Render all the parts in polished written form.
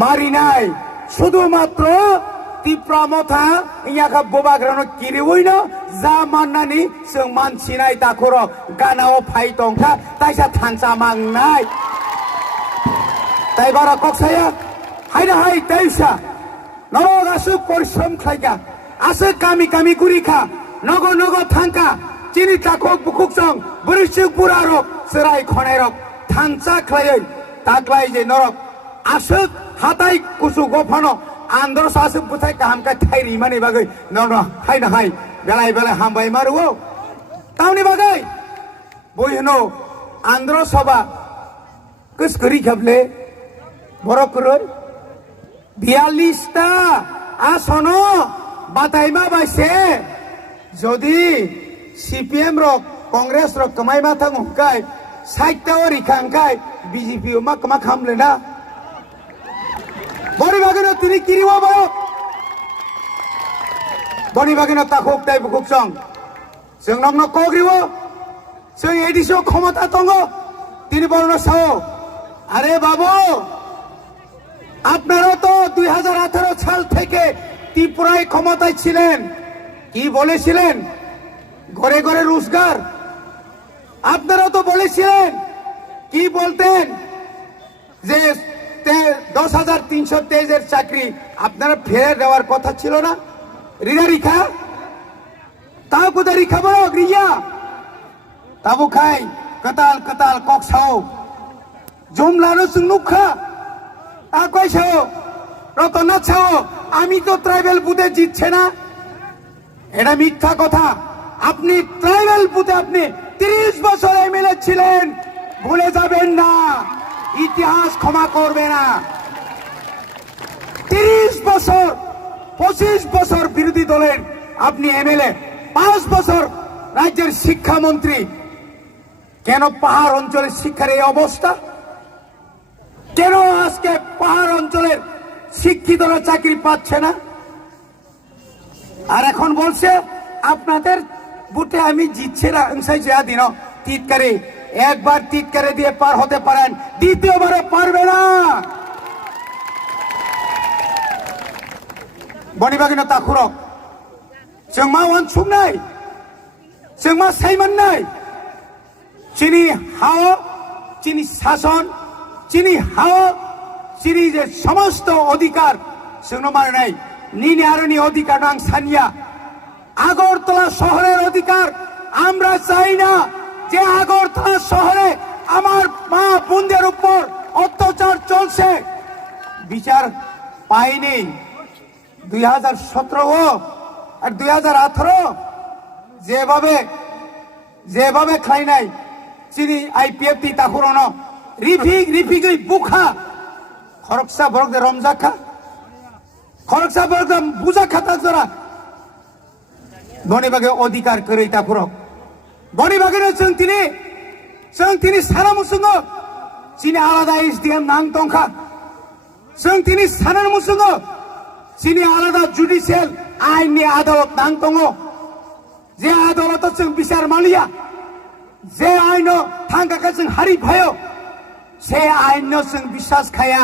মারিনাই শুধুমাত্র তীব্রমথা ইয়াকা বোবাগ্রানো কিরিউইনো যা মাননানি जों मानसिनाय दाखरो गानाव फाइतंखा ताइसा थांसा मांनाय ताइबारा कक्साया हायना हाय ताइसा नरग आसु परिश्रम खायगा आसु कामी कामी गुरिखा नगो नगो थांका चिनि ताखक बुकुकजों बुरिसुक बुरारक सराय खनायरक थांसा खायै ताग्लाय जे नरक आसु हाताय कुसु गफानो आंध्र सासु बुथाय कामका थाइरि माने बागै नन हायना हाय बेलाय बेलाय हामबाय मारुओ तावनि बागै बयनो आंध्र सभा कसकरि खाबले बरकरै 42টা आसन बातायमा बायसे जदि सीपीएम रक कांग्रेस रक कमायमा थांगुकाय 60টা ओरिखांकाय बीजेपी मा कमा खामलेना बनि बागैनो तिनि किरिवा बायो बनि बागैनो ताखक ताइ बुकुकसं जों नंनो कग्रिवो जों एडिसो क्षमता दंगो तिनि बरनो साओ আরে বাবু আপনারা তো 2018 সাল থেকে ত্রিপুরায় ক্ষমতায় ছিলেন কি বলেছিলেন ঘরে ঘরে রোজগার আপনারা তো বলেছিলেন কি বলতেন যে 10,323 এর চাকরি আপনারা ফেলে দেওয়ার কথা ছিল না রিনা রিখা তাও কোথায় রিখা বড় গ্রিয়া তাবু খাই কতাল কতাল কক্সাও জমলানো সুনুখা তা কইছো রতনা ছাও আমি তো ট্রাইবাল বুথে জিতছে না এটা মিথ্যা কথা আপনি ট্রাইবাল বুথে আপনি 30 বছর এমএলএ ছিলেন ভুলে যাবেন না ইতিহাস ক্ষমা করবে না 30 বছর 25 বছর বিরোধী দলের আপনি এমএলএ 5 বছর রাজ্যের শিক্ষামন্ত্রী কেন পাহাড় অঞ্চলের শিক্ষার এই অবস্থা কেন আজকে পাহাড় অঞ্চলের শিক্ষিতরা চাকরি পাচ্ছে না আর এখন বলছে আপনাদের বুটে আমি জিতছি না যা দিন টিটকারি একবার টিটকারি দিয়ে পার হতে পারেন দ্বিতীয়বারে পারবে না বনিবাগিনো তাখুরক जों मा अनसुंनाय जों मा सायमोननाय चिनि हाओ चिनि शासन चिनि हाओ चिनि जे समस्त अधिकार जोंनो माननाय निनि आरोनि अधिकार आं सानिया আগরতলা শহরের অধিকার আমরা চাই না যে আগরতলা শহরে আমার মা বোনদের উপর অত্যাচার চলছে বিচার পাইনি 2017 আর 2018 যেভাবে খাই নাই চিনি আইপিএফ টি তাকুরন রিফিগৈ বুখা খরকসা বরগদে রমজাখা খরকসা বরগদে বুজা খাতা জরা বনিবাগে অধিকার করে তাকুরক বনিবাগে जों তিনি সারা মুসুঙ্গ চিনি আলাদা এসডিএম নাং তংখা जों তিনি সারা মুসুঙ্গ চিনি আলাদা জুডিশিয়াল আইনি আদালত নাং তঙ্গো যে আদালত जों বিচার মালিয়া যে আইন থাঙ্গাকে जों হারি ভায়ো সে আইন जों বিশ্বাস খায়া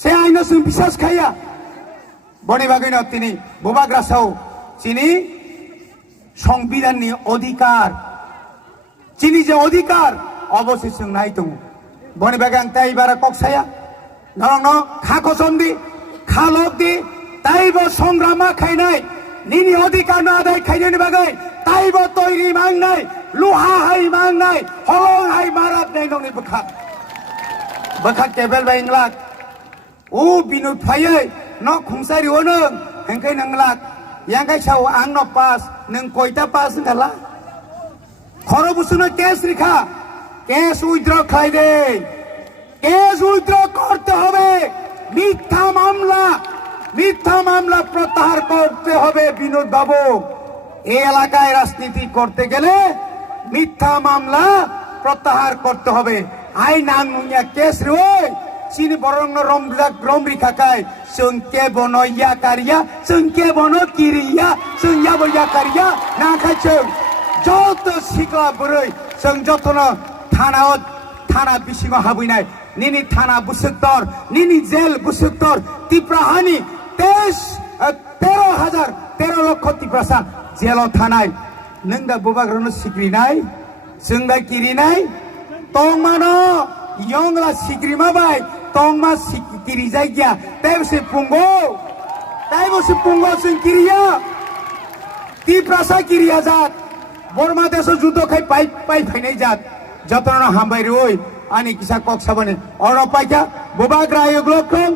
সে আইন जों বিশ্বাস খায়া বনিবাগিনো তিনি বুবাগ্রাসাও চিনি সংবিধাননি অধিকার চিনি যে অধিকার অবশ্যই जों নাই দङ বনিবাগে আं তাইবারা কক্সায়া নরং খাকসন্দি খালকদি তাইব সংগ্রামা খাইনাই নিনি অধিকার না আদায় খাইনাইनि বাগै তাইব তৈরি মাংনাই লুহা হাই মাংনাই হলং হাই মারাত নাই নनि বখা টেবल बायंगलाक ও বিনুত ফাयै ন खुंसारि ওनो हेंखै नंगलाक यांगाय साव आं न पास नों कयटा पास होनला खर बुसुनो case रिखा case withdraw खाइदे case withdraw करते হবে মিথ্যা মামলা প্রত্যাহার করতে হবে বিনোদ বাবু এই এলাকায় রাজনীতি করতে গেলে মিথ্যা মামলা প্রত্যাহার করতে হবে আইন আংয়া কেস রে চিনি বরং রমরিখা কাই जों কেবনো ইয়াকারিয়া जों কেবনো কিরিয়া जों याबो याकारिया नाखायजों যত শিখলা বুरै जों যতनो থানা বিसिङाव हाबैनाय নিনি থানা বুসুক্তর নিনি জেল বুসুক্তর তিপ্রাহানি 13 লক্ষ তিপ্রাসা জেল থানায় नोंदा बोबाग्रानो सिक्रिनाय जोंदा किरिनाय तंमानो यंगला सिक्रिमा बाय तंमा सिक्रि जायगिया ताइबसे पुंगो जों किरिया तिप्रासा किरिया जात बरमा देश जुद्ध खाय पाइ फाइनाय जात जतनो हामबाय रोय आनि किसा कक्साबाने अरपाइका बोबाग्रा आयुग्लकं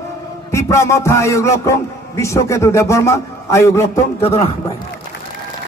तिप्रा मथा आयुग्लकं विश्वकेतु देव बर्मा आयुग्लकं जतनो हामबाय